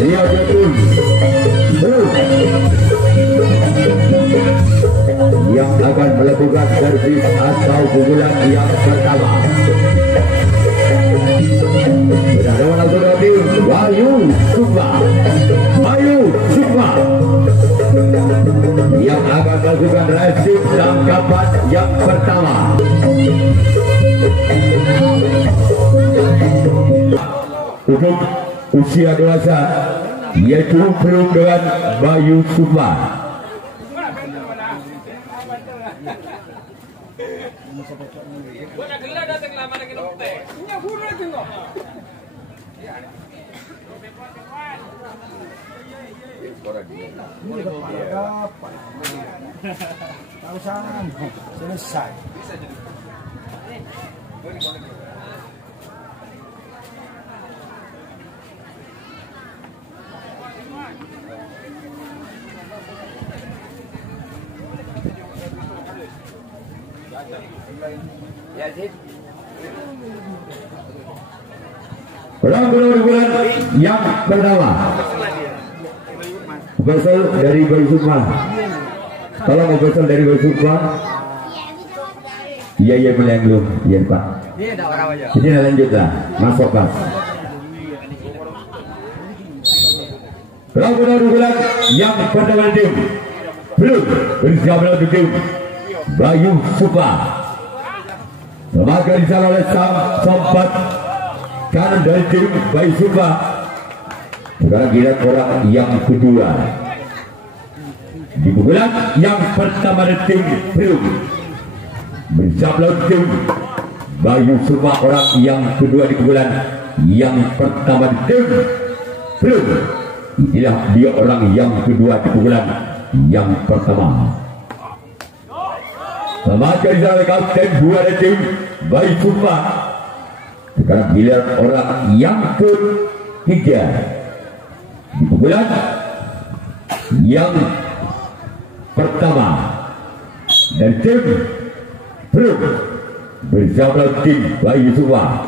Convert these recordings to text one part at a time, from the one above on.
Dia jatuh yang akan melakukan servis atau pukulan yang pertama. Berhadapan alternatif Bayu Sukma. Bayu Sukma yang akan melakukan resip tangkapan yang pertama. Untuk usia dewasa yaitu belum dengan Bayu Sukma. Selesai. Bulan yang pertama besar dari Bayu Sukma. Kalau mau besar dari Bayu Sukma, iya melayang lu, iya Pak. Jadi lanjut lah, masuk Pak. Bulan yang pertama tim belum berjabla tim Bayu Sukma. Maka disalah oleh sempat kanan dari tim Bayu Sukma. Sekarang kita orang yang kedua. Di pukulan yang pertama dari tim belum berjabla tim Bayu Sukma, orang yang kedua di pukulan yang pertama di tim belum. Inilah dia orang yang kedua di pukulan yang pertama. Maka disalah kapten dua dari tim Bayu Sukma. Sekarang giliran orang yang ketiga di pukulan yang pertama dan tim belum bersama tim Bayu Sukma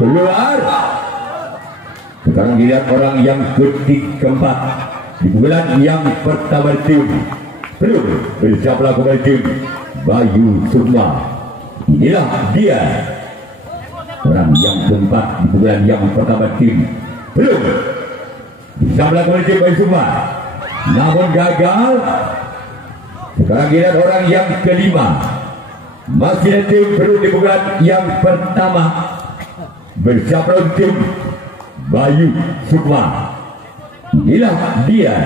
keluar. Sekarang dilihat orang yang keempat di pukulan yang pertama tim belum bersama kembali tim Bayu Sukma. Inilah dia orang yang keempat di pukulan yang pertama tim belum bisa melakukan tim Bayu Sukma, namun gagal. Sekarang kita orang yang kelima masih ada tim belum di pukulan yang pertama bersama tim Bayu Sukma. Inilah dia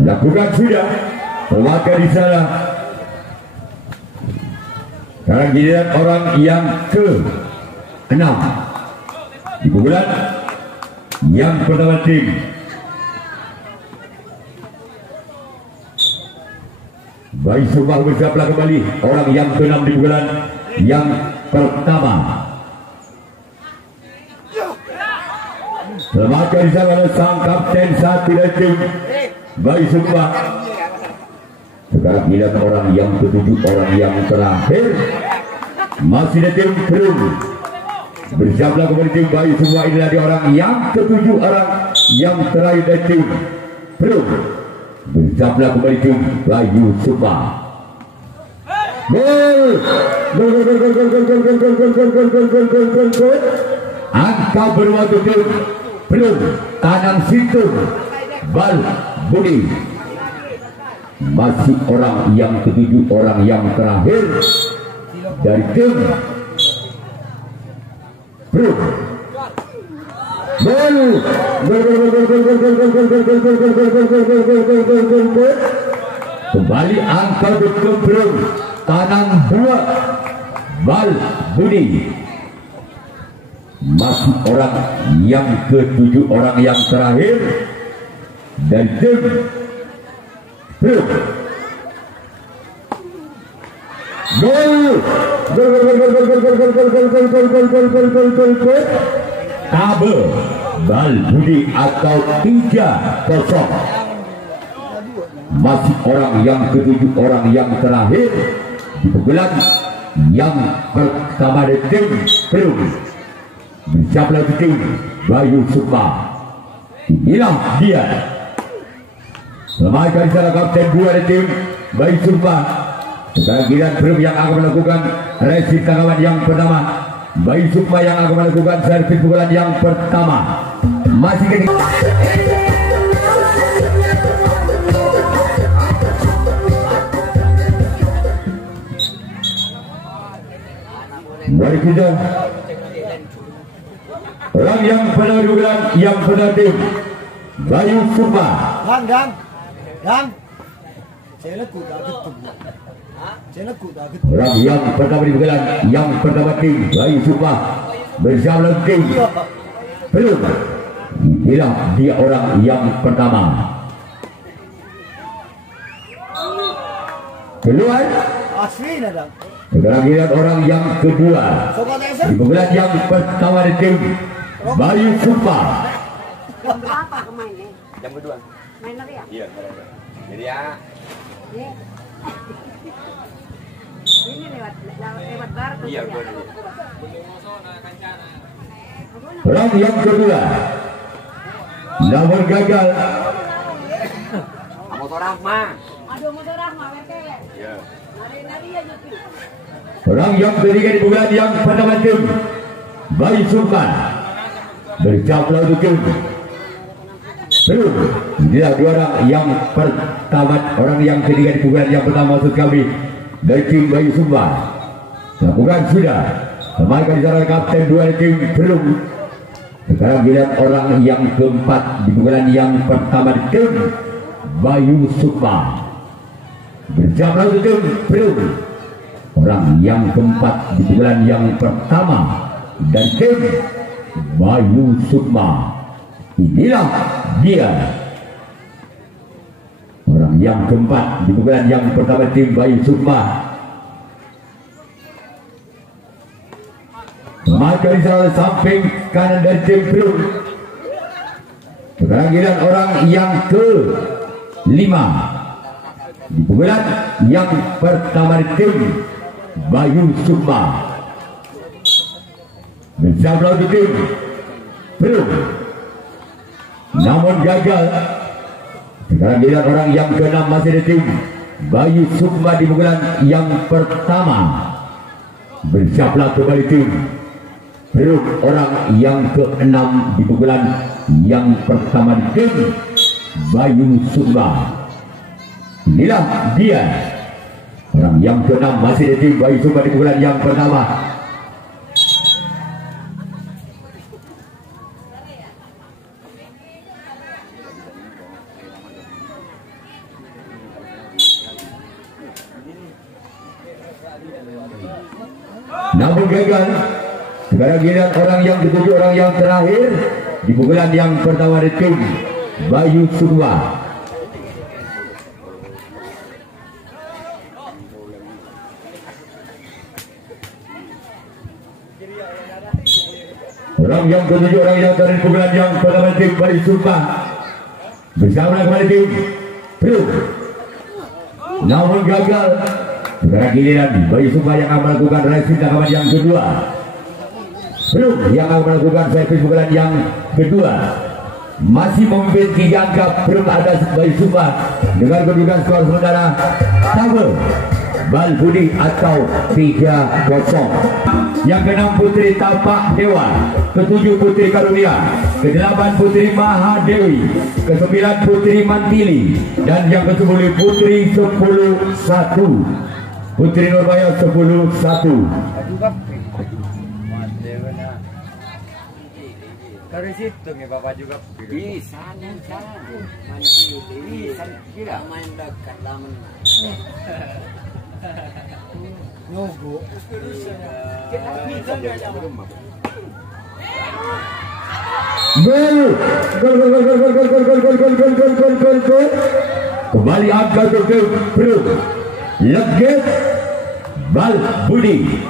lakukan sudah, maka di sana. Sekarang giliran orang yang ke-6 di pukulan yang pertama tim Bayu Sukma bersabla kembali orang yang ke-6 di pukulan yang pertama. Maka di sana sang kapten satu dari tim Bayu Sukma. Sekarang giliran orang yang ke-7, orang yang terakhir masih ada tim belum bersabla kembali tim Bayu Sukma. Inilah dia orang yang ke-7, orang yang terakhir dari tim belum bersabla kembali tim Bayu Sukma. Angka berwaktu tim belum kanan situ Bal Budi. Masih orang yang ke-7, orang yang terakhir dari tim belum kembali angka belum kanan 2 Bal Budi. Masih orang yang ke-7, orang yang terakhir dan tim belum kabel Bal Budi atau 3-0. Masih orang yang ketujuh, orang yang terakhir di pukulan yang pertama dari tim Perum. Bersiap lagi tim Bayu Sukma. Inilah dia. Selamat kali sana kapten 2 dari tim Bayu Sukma. Sekarang giliran Perum yang akan melakukan resip tanggapan yang pertama. Bayu Sukma yang akan melakukan servis pukulan yang pertama. Masih ketika mari kita orang yang pernah pukulan yang pernah tim Bayu Sukma. Orang yang pertama di pukulan yang pertama tim Bayu Sukma bersama tim Perum. Inilah dia orang yang pertama. Keluar. Sekarang lihat orang yang kedua di pukulan yang pertama di tim Bayu Sukma. Jam berapa kemainnya? Jam kedua. Main lagi ya? Iya, jadi ya. Ini lewat bar. Iya, gue. Orang yang kedua namun gagal. Motor Rahma. Aduh motor Rahma wewe. Iya. Nari-nari aja tuh. Orang yang ketiga di pukulan yang pertama tim Bayu Sukma. Berjauh tim Perum. Inilah dua orang yang pertama, orang yang ketiga di pukulan yang pertama maksud kami dari tim Bayu Sukma. Lakukan sudah. Kembali di sana kapten 2 dari tim Perum. Sekarang lihat orang yang keempat di pukulan yang pertama di tim Bayu Sukma. Berjauh tim Perum. Orang yang keempat di pukulan yang pertama dan tim Bayu Sukma. Inilah dia orang yang keempat di pukulan yang pertama tim Bayu Sukma. Maka di sana samping kanan dari tim Perum. Sekarang giliran orang yang ke-5 di pukulan yang pertama di tim Bayu Sukma. Bersama di tim Perum. Namun gagal. Sekarang giliran orang yang ke-6 masih di tim Bayu Sukma di pukulan yang pertama. Bersiaplah kembali tim Perum. Orang yang ke-6 di pukulan yang pertama di tim Bayu Sukma. Inilah dia orang yang ke-6 masih di tim Bayu Sukma di pukulan yang pertama. Namun gagal. Sekarang giliran orang yang ketujuh, orang yang terakhir di pukulan yang pertama di tim Bayu Sukma. Orang yang ketujuh, orang yang terakhir di pukulan yang pertama di tim Bayu Sukma. Bersama kembali tim Perum. Namun gagal. Sekarang giliran Bayu Sukma yang akan melakukan resip tanggapan yang kedua. Perum yang akan melakukan servis pukulan yang kedua. Masih memimpin 3 angka Perum atas Bayu Sukma dengan kedudukan skor sementara sama. Bal Budi atau 3-0. Yang ke-6 Putri Tapak Dewa, ke-7 Putri Karunia, ke-8 Putri Mahadewi, ke-9 Putri Mantili, dan yang ke-10 Putri 10-1. Putri Nurbaya 10-1. Dari situ nih Bapak juga bisa bisa main dekat laman. Nunggu. Gol. Kembali angka ke Perum. Legit Bal Budi.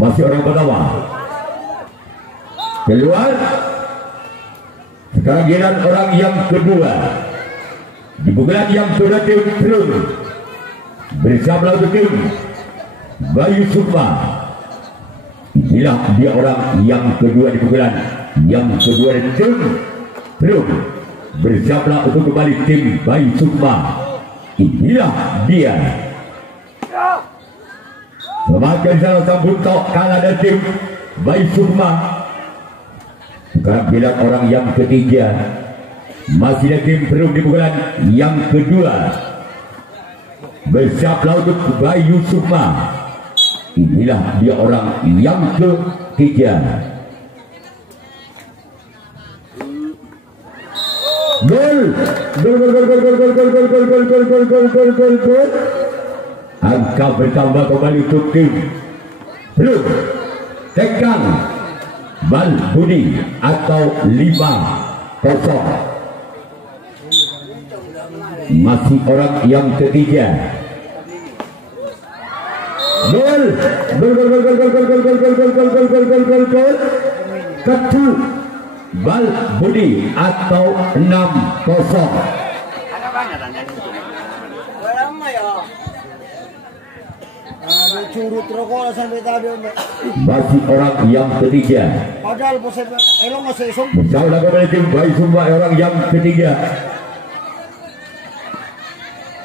Masih orang pertama. Keluar. Sekarang giliran orang yang kedua. Di pukulan yang kedua tim Pelung. Bersama tim Bayu Sukma. Inilah dia orang yang kedua di pukulan yang kedua di tim Pelung. Bersama untuk kembali tim Bayu Sukma. Inilah dia. Semakin salah sambut tok kalah dari tim Bayu Sukma. Sekarang bila orang yang ketiga masih ada tim Pelung di pukulan yang kedua. Bersama untuk Bayu Sukma. Inilah dia orang yang ketiga. Gol. Gol. Angka bertambah kembali untuk tim Pelung. Tegang Bal Budi atau 5-0. Masih orang yang ketiga. Gol. Ketu Bal Budi atau 6-0. Ada curut rokok sampai tadi. Masih orang yang ketiga. Padahal posisi elong masih esok. Bersama kembali tim Bayu Sukma orang yang ketiga.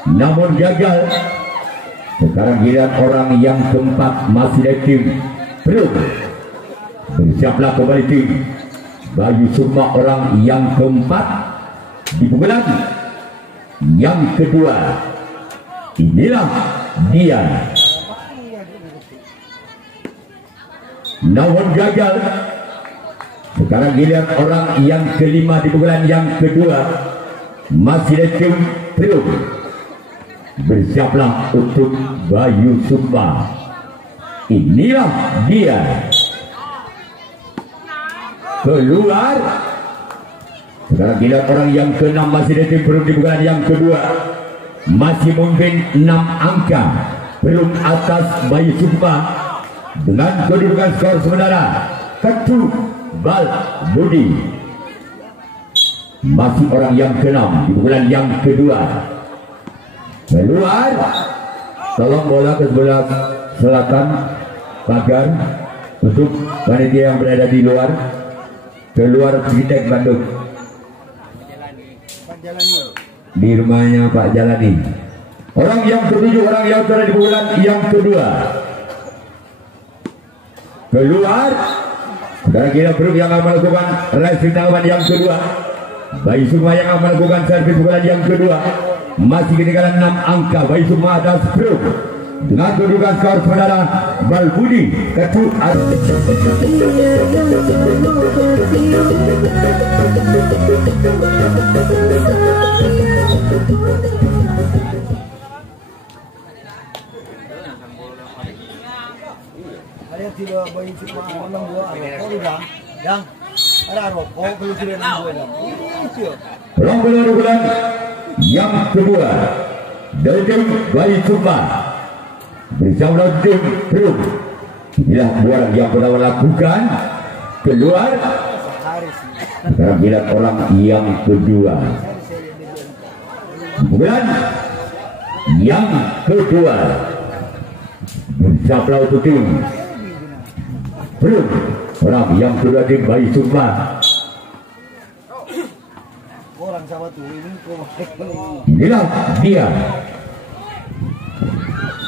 Namun gagal. Sekarang giliran orang yang keempat masih dari tim Pelung. Bersiaplah kembali tim Bayu Sukma orang yang keempat di pukulan yang kedua. Inilah dia. Namun gagal. Sekarang giliran orang yang kelima di pukulan yang kedua. Masih dari tim Pelung. Bersiaplah untuk Bayu Sukma. Inilah dia. Keluar. Sekarang giliran orang yang keenam masih dari tim Pelung di pukulan yang kedua. Masih mungkin 6 angka. Pelung atas Bayu Sukma dengan kedudukan skor sementara. Ketu Bal Budi. Masih orang yang keenam di pukulan yang kedua. Keluar. Tolong bola ke sebelah selatan pagar untuk panitia yang berada di luar. Keluar Citek Bandung. Di rumahnya Pak Jalani. Orang yang ketujuh, orang yang berada di pukulan yang kedua. Keluar. Sekarang kita Pelung yang akan melakukan racing tanggapan yang kedua. Bayu Sukma yang akan melakukan servis pukulan yang kedua. Masih ketinggalan 6 angka. Bayu Sukma atas Pelung dengan kedudukan skor saudara Bal Budi Ketu. Ada tidak Bayu Sukma orang dua. Oh udah. Yang ada rokok belum sudah nambah. Pukulan yang kedua dari tim Bayu Sukma bersama tim Pelung. Inilah orang yang pertama lakukan. Keluar. Sekarang bila orang yang kedua. Pukulan yang kedua bersama untuk tim Pelung. Orang yang kedua tim Bayu Sukma. Inilah dia.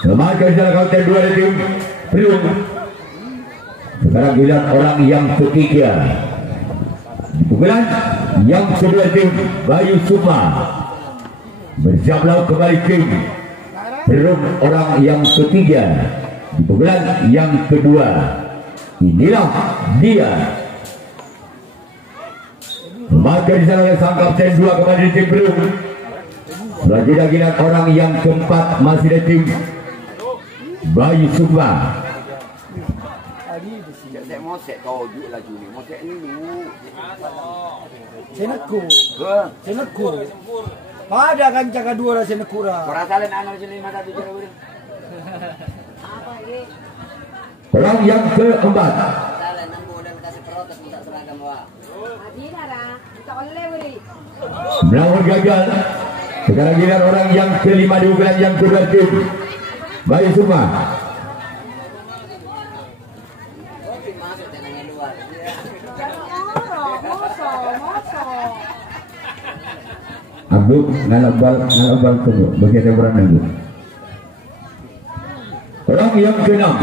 Semakin jalan counter 2 dari tim Pelung. Sekarang giliran orang yang ketiga. Pukulan yang kedua tim Bayu Sukma. Bersiaplah kembali tim Pelung orang yang ketiga. Di pukulan yang kedua. Inilah dia. Maka di sana sang kapten 2 kembali di tim Pelung. Selanjutnya giliran orang yang keempat masih di tim Bayu Sukma. Saya mau set toju lagi ni, mau set ni dulu. Seneku. Pada kan jaga dua lah seneku lah. Perasaan anak sini mata tu jaga. Apa ini? Orang yang keempat. Namun gagal. Sekarang giliran orang yang kelima di bulan yang kedua tim Bayu Sukma. Abu ngalabal tunggu begitu berani Abu. Orang yang keenam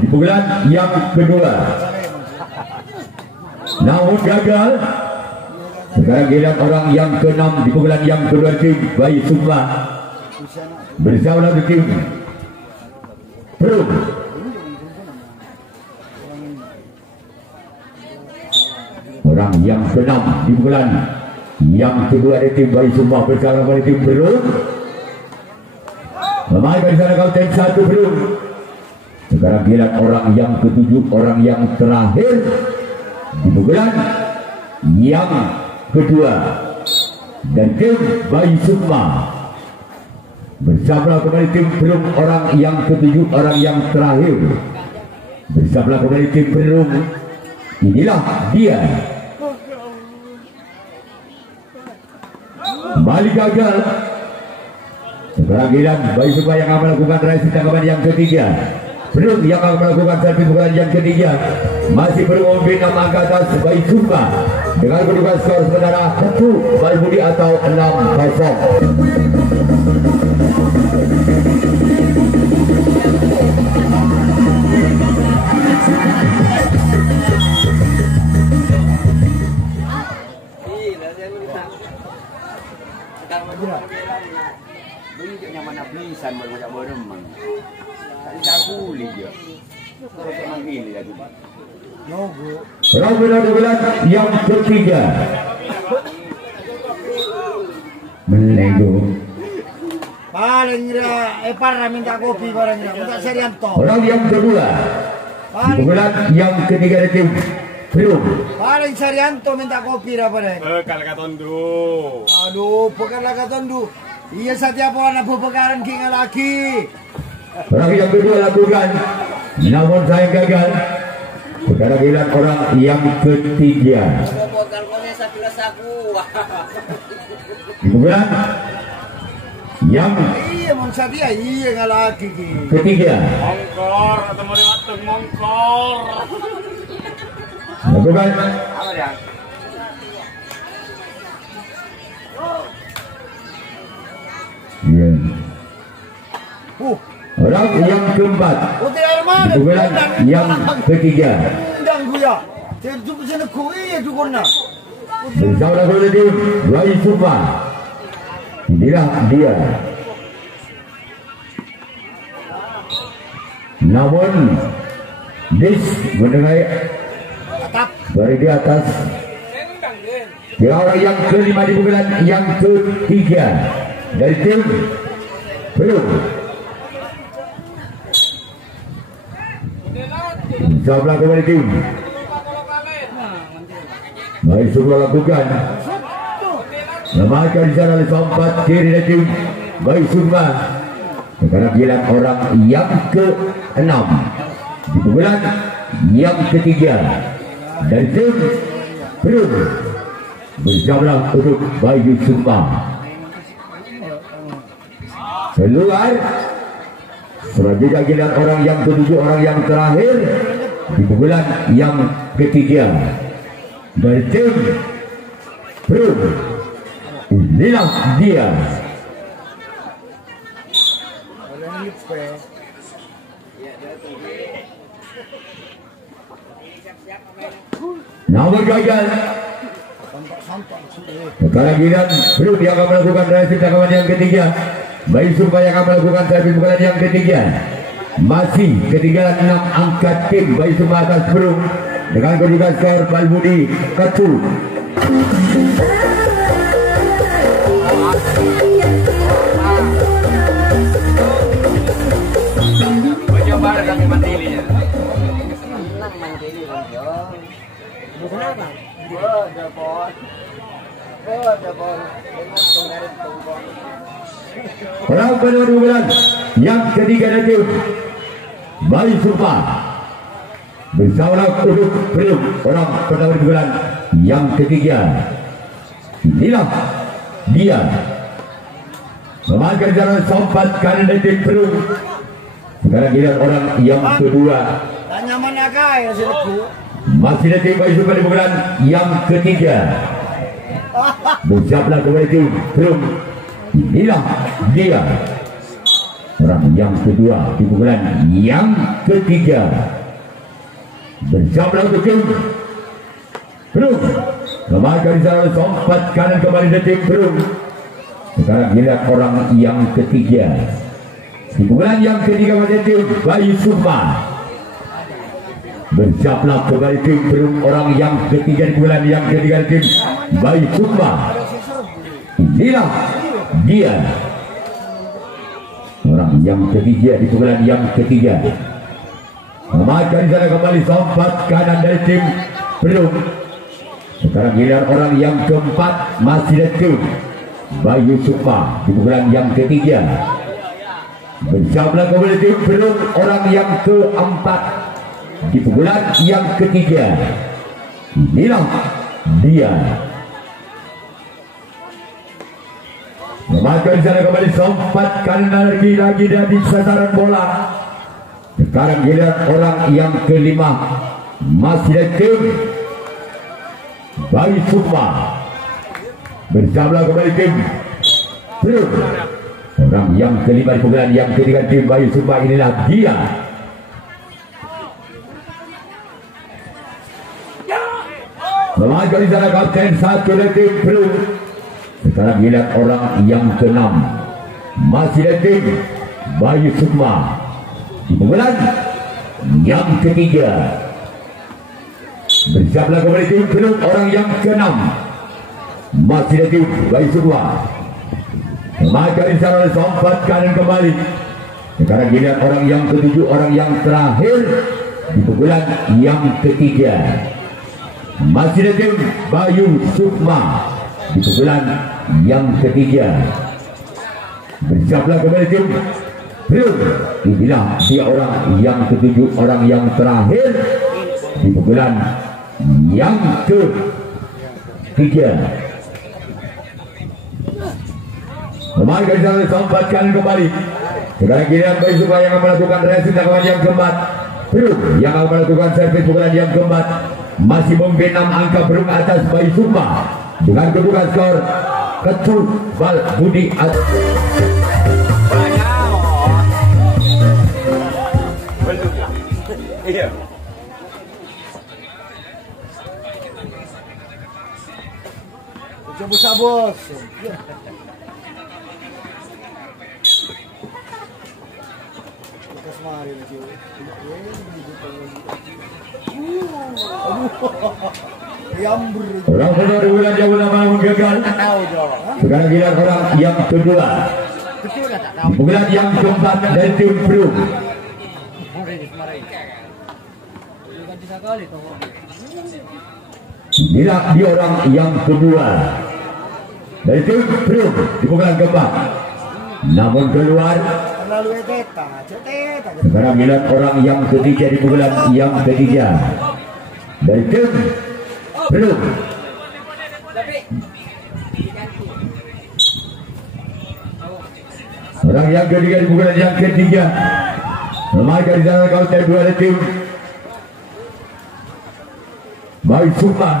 di bulan yang kedua. Namun gagal. Sekarang giliran orang yang keenam di bulan yang kedua tim Bayu Sukma bersama tim Perum. Orang yang keenam di bulan yang kedua dari tim Bayu Sukma bersama tim Perum. Memainkan di sana kapten 1 Perum. Sekarang giliran orang yang ketujuh, orang yang terakhir di bulan yang kedua dan tim Bayu Sukma bersama kembali tim Perum, orang yang ketujuh, orang yang terakhir bersama kembali tim Perum. Inilah dia kembali gagal. Sekarang giliran Bayu Sukma yang akan melakukan race tangkapan yang ketiga. Perum yang akan melakukan satu bulan yang ketiga. Masih Perum memimpin 6 angka atas Bayu Sukma dengan kedudukan skor sementara 1 Bayu Budi atau 6-0. Mana pelisan baru beremang. Tak jago dia. Kalau memang ini lagi. Round bulan yang ketiga. Melenggo. Paling Parra minta kopi barang minta Serianto. Round yang kedua. Bulan yang ketiga dari tim Perum. Paling Serianto minta kopi dah pada. Bekal katondu. Aduh, bekal katondu. Iya setiap orang berbekaran kita lagi. Orang yang kedua lakukan, namun saya gagal. Sekarang giliran orang yang ketiga. Bukan yang iya mangsa dia iya nggak lagi. Ketiga. Mongkor atau mau lewat mongkor. Lakukan. Apa dia? Ya. Orang yang keempat. Bukan yang ketiga. Undang guya. Terjuk sini kui ya dukuna. Bersama lagu tim Bayu Sukma. Inilah dia. Namun Dis mendengar dari di atas. Dia orang yang kelima di bulan yang ketiga dari tim Perum. Sebelah kembali tim Bayu Sukma lakukan. Lemahkan di sana oleh sompat kiri dari tim Bayu Sukma. Sekarang giliran orang yang ke-6 di bulan yang ketiga dari tim Perum. Bersama untuk Bayu Sukma. Keluar. Selanjutnya giliran orang yang ketujuh, orang yang terakhir di bulan yang ketiga dari tim Perum. Inilah dia. Namun gagal. Sekarang giliran Perum yang akan melakukan race tangkapan yang ketiga. Bayu Sukma yang akan melakukan servis bulan yang ketiga. Masih ketinggalan 6 angka tim Bayu Sukma atas Perum dengan kedudukan skor Bayu Budi 1. Orang pada bulan yang ketiga dari Bayu Sukma bersama urut belum orang pertama di bulan yang ketiga. Inilah dia memakai jalan sompat kanan dari Perum. Sekarang giliran orang yang kedua. Tanya mana kaya silku. Masih ada tim Bayu Supa di bulan yang ketiga. Bersiaplah kembali tim Perum. Inilah dia orang yang kedua di bulan yang ketiga. Bersiaplah untuk tim Perum. Memakai jalan sompat kanan kembali dari tim Perum. Sekarang giliran orang yang ketiga. Di bulan yang ketiga masih tim Bayu Supa. Bersiaplah kembali tim Perum orang yang ketiga di bulan yang ketiga tim Bayu Supa. Inilah dia orang yang ketiga di bulan yang ketiga. Memakai sana kembali sompat kanan dari tim Perum. Sekarang giliran orang yang keempat masih ada tim Bayu Supa di bulan yang ketiga. Bersiaplah kembali tim Perum orang yang keempat di pukulan yang ketiga. Inilah dia memakai sana kembali sompat kanan lagi dari sasaran bola. Sekarang giliran orang yang kelima masih ada tim Bayu Supa. Bersiaplah kembali tim Perum orang yang kelima di pukulan yang ketiga tim Bayu Supa. Inilah dia memakai sana kapten satu dari tim Perum. Sekarang giliran orang yang keenam masih ada tim Bayu Supa di pukulan yang ketiga. Bersiaplah kembali tim Perum orang yang keenam masih ada tim Bayu Supa. Memakai sana sompat kanan kembali. Sekarang giliran orang yang ketujuh orang yang terakhir di pukulan yang ketiga. Masih ada tim Bayu Supa di pukulan yang ketiga. Bersiaplah kembali tim Perum. Inilah dia orang yang ketujuh orang yang terakhir di pukulan yang ketiga. Memakai jalan sampatkan kembali. Sekarang giliran Bayu Supa yang akan melakukan racing pukulan yang keempat. Perum yang akan melakukan servis pukulan yang keempat. Masih memimpin 6 angka Perum atas Bayu Supa dengan kedudukan skor Ketul Bal Budi Iya. Coba sabos. orang kedua di bulan yang pertama gagal. Sekarang giliran orang yang kedua di bulan yang keempat dari tim Perum. Inilah dia orang yang kedua dari tim Perum di bulan keempat. Namun keluar. Sekarang giliran orang yang ketiga di bulan yang ketiga dari tim Perum. Orang yang ketiga di bulan yang ketiga memakai di sana kawasan dua dari tim Bayu Supa.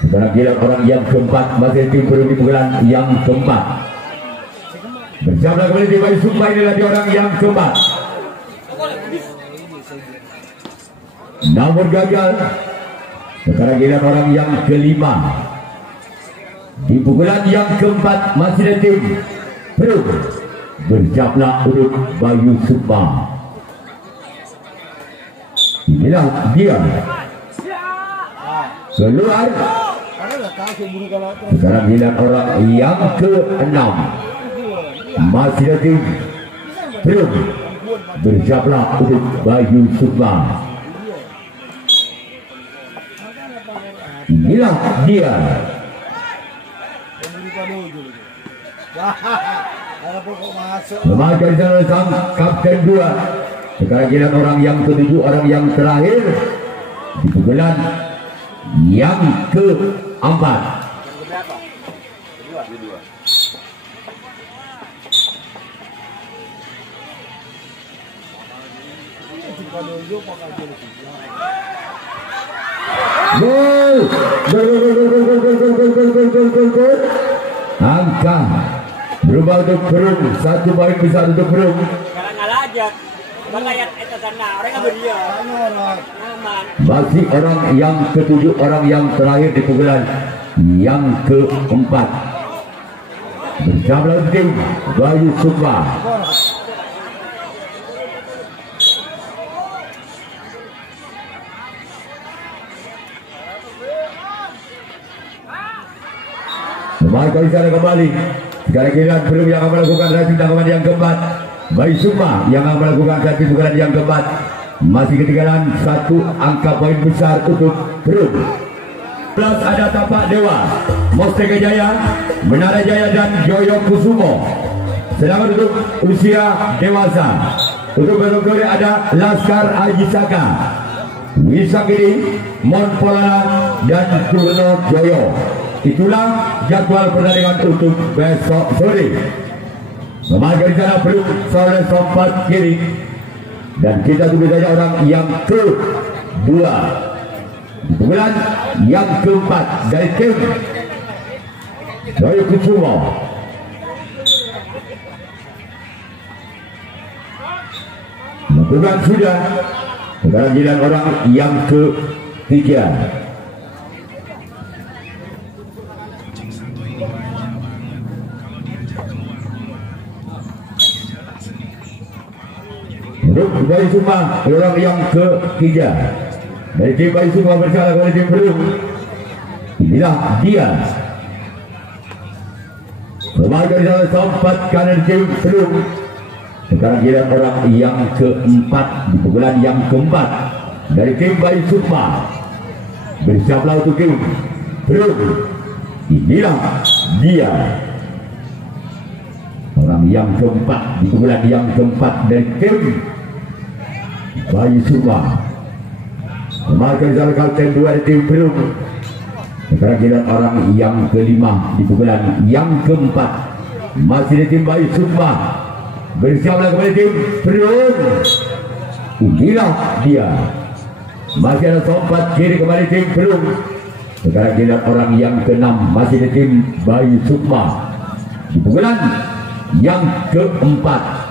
Sekarang giliran orang yang keempat masih tim Perum di bulan yang keempat. Bersiaplah kembali di Bayu Supa. Inilah di orang yang keempat. Namun gagal. Sekarang giliran orang yang kelima di pukulan yang keempat masih ada tim Perum. Bersiaplah urut Bayu Supa. Inilah dia keluar. Sekarang giliran orang yang keenam masih ada tim Perum. Bersiaplah urut Bayu Supa. Inilah dia memakai jalan sang kapten 2 Sekarang giliran orang yang ketujuh, orang yang terakhir di pukulan yang keempat. Berapa? Kedua. Gol. Gol. Angka berubah untuk Perum, 1 poin besar untuk Perum. Karena ngalah aja. Bangayat eta sana, orang nggak beria. Aman. Masih orang yang ketujuh, orang yang terakhir di pukulan yang keempat. Bersama tim Bayu Sukma. Kembali sana kembali. Sekarang giliran Perum yang akan melakukan racing tangkapan yang keempat. Bayu Sukma yang akan melakukan racing pukulan yang keempat. Masih ketinggalan 1 angka poin besar untuk Perum. Plus ada Tapak Dewa, Mostega Jaya, Menara Jaya dan Joyo Kusumo. Sedangkan untuk usia dewasa, untuk kategori ada Laskar Ajisaka, Wisakini, Monpolana dan Kurno Joyo. Itulah jadwal pertandingan untuk besok sore. Memakai di sana Perum Soleh Sompat kiri. Dan kita tunggu saja orang yang kedua. Pukulan yang keempat dari tim Joyo Kusumo. Pukulan sudah. Sekarang giliran orang yang ketiga. Untuk Bayu Sukma, orang yang ketiga dari tim Bayu Sukma bersalah kepada tim Perum. Inilah dia. Kembali dari sana sempat kanan tim Perum. Sekarang giliran orang yang keempat di pukulan yang keempat dari tim Bayu Sukma. Bersiaplah untuk tim Perum. Inilah dia. Orang yang keempat di pukulan yang keempat dari tim Bayu Sukma. Kembali dari kapten 2 dari tim Perum. Sekarang giliran orang yang kelima di pukulan yang keempat masih di tim Bayu Sukma. Bersiaplah kepada tim Perum. Inilah dia. Masih ada sompat kiri kembali tim Perum. Sekarang giliran orang yang keenam masih di tim Bayu Sukma. Di pukulan yang keempat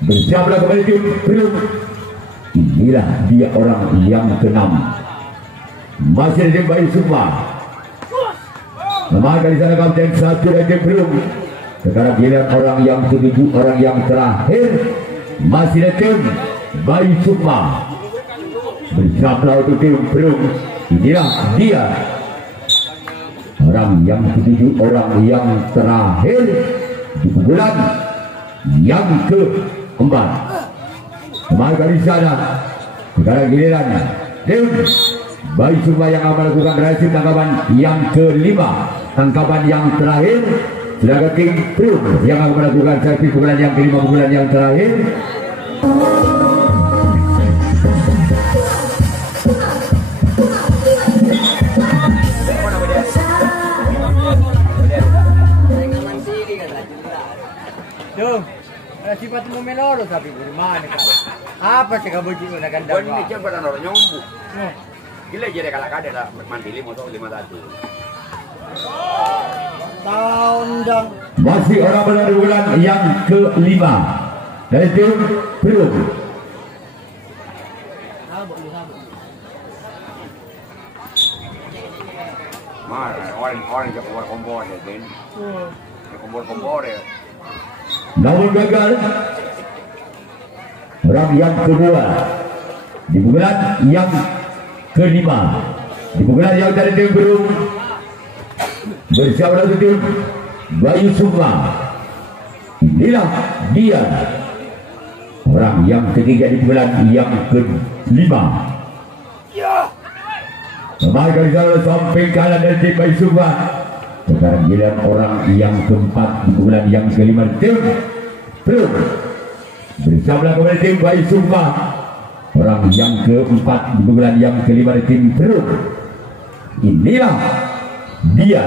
bersiaplah kembali tim Perum. Inilah dia orang yang keenam masih di tim Bayu Sukma. Memakai di sana kapten 1 dari tim Perum. Sekarang giliran orang yang ketujuh, orang yang terakhir masih di tim Bayu Sukma. Bersiaplah untuk tim Perum. Inilah dia orang yang ketujuh, orang yang terakhir di pukulan yang keempat. Kembali di sana. Sekarang giliran tim Bayu Sukma yang akan melakukan racing tangkapan yang kelima, tangkapan yang terakhir. Sedangkan tim Perum yang akan melakukan servis pukulan yang kelima, pukulan yang terakhir. Sifat mo menoro sabi ko mana ka. Apa sih kamu juga nak ganda? Bukan ini siapa dan orang nyombu. Gila jadi kalau kada lah mandiri motor 5 tadi. Tahun dang. Masih orang berada bulan yang kelima dari tim Perum. Mar orang yang kompor ya kan. Kompor ya. Namun gagal. Orang yang kedua di pukulan yang kelima, di pukulan yang dari tim Perum. Bersiaplah untuk tim Bayu Sukma. Inilah dia orang yang ketiga di pukulan yang kelima. Kembali dari sana sampai kanan dari tim Bayu Sukma. Sekarang giliran orang yang keempat di pukulan yang kelima tim Perum. Bersama kembali tim Bayu Sumpah, orang yang keempat di pukulan yang kelima di tim Perut. Inilah dia.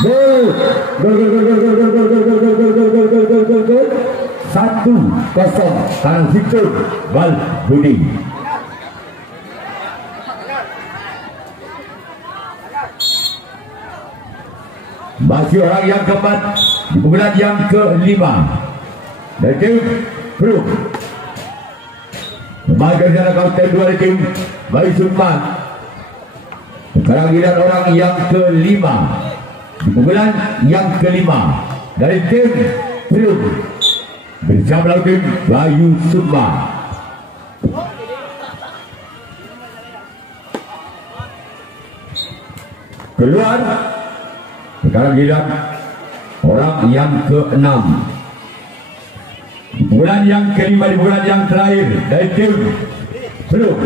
Gol. 1-0 Tangan Victor Bal Budi. Masih orang yang keempat di pukulan yang kelima dari tim Perut. Memakai jarak kaunter dua dari tim Bayu Sumpah. Sekarang giliran orang yang kelima di pukulan yang kelima dari tim Perut bersama tim Bayu Sumpah. Keluar. Sekarang giliran orang yang keenam di pukulan yang kelima di pukulan yang terakhir dari tim Perut.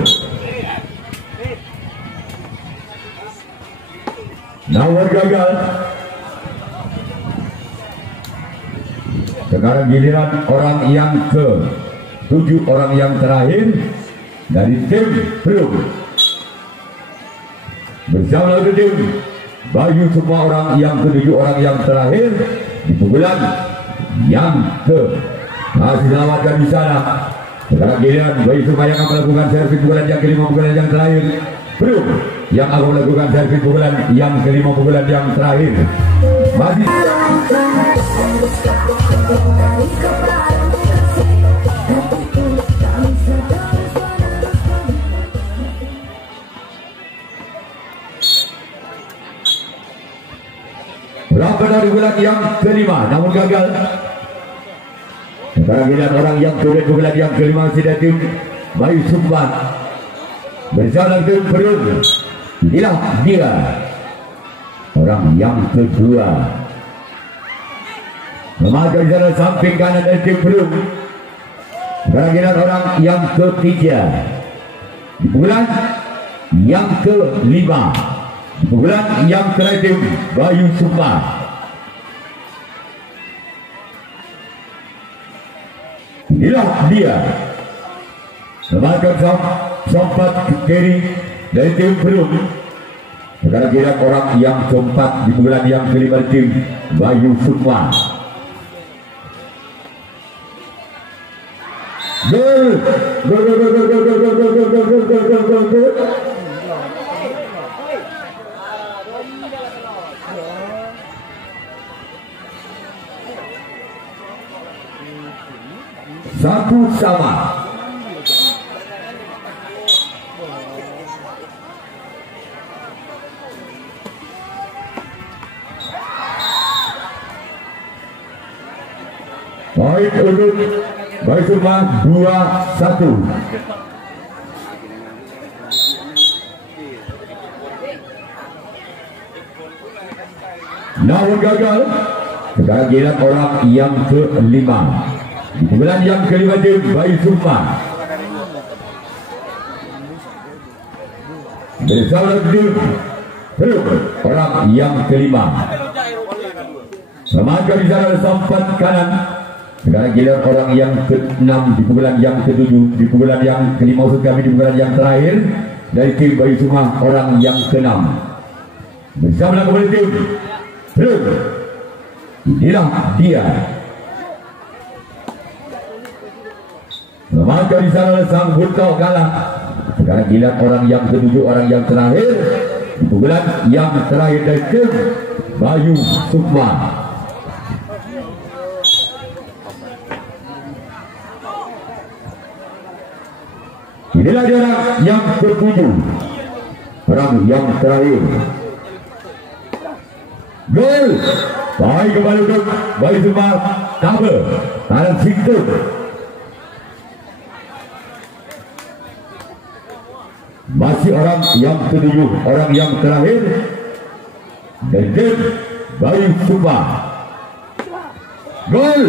Namun gagal. Sekarang giliran orang yang ke-7, orang yang terakhir dari tim Perut bersama tim Bayu Sumpah, orang yang ke-7, orang yang terakhir di pukulan yang masih selamatkan di sana. Sekarang giliran Bayu Sumpah yang akan melakukan servis pukulan yang kelima, pukulan yang terakhir. Perut yang akan melakukan servis pukulan yang kelima, pukulan yang terakhir. Masih berapa dari bulan yang kelima, namun gagal. Sekarang giliran orang yang turun bulan yang kelima sudah tim Bayu Sumpah bersama tim Perut. Inilah dia orang yang kedua, memakai jalan samping kanan dari tim Perut. Sekarang giliran orang yang ketiga di bulan yang kelima, di pukulan yang terakhir tim Bayu Sumpah. Inilah dia memakai sompat ke kiri dari tim Perut. Sekarang giliran orang yang keempat di pukulan yang kelima tim Bayu Sumpah. Gol. Satu sama. Poin untuk Bayu Sumpah 2-1. Namun gagal. Sekarang giliran orang yang kelima di pukulan yang kelima tim Bayu Sumpah bersama tim Perut, orang yang kelima memakai di sana sampat kanan. Sekarang giliran orang yang ke-6 di pukulan yang ke-7, di pukulan yang kelima, maksud kami di pukulan yang terakhir dari tim Bayu Sumpah, orang yang ke-6 bersama kembali tim Perut. Inilah dia memakai di sana sang Burkau kalah. Sekarang giliran orang yang ke-7, orang yang terakhir di pukulan yang terakhir dari tim Bayu Sumpah. Inilah dia orang yang ke-7, orang yang terakhir. Gol. Baik kembali untuk Bayu Sumpah. Double Tangan Victor. Masih orang yang ke-7, orang yang terakhir dari tim Bayu Sumpah. Gol.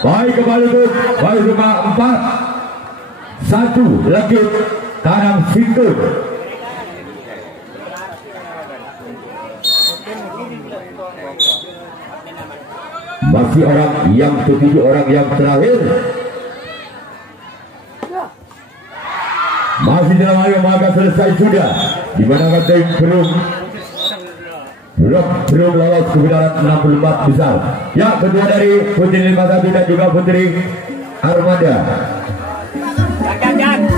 Baik kembali untuk Bayu Sumpah 4-1 lagi Tangan Victor. Masih orang yang ketujuh, orang yang terakhir. Masih dalam ayo, maka selesai sudah. Di mana tim belum lolos ke putaran 64 besar. Ya, kedua dari Putri 51 dan juga Putri Armada. Jak.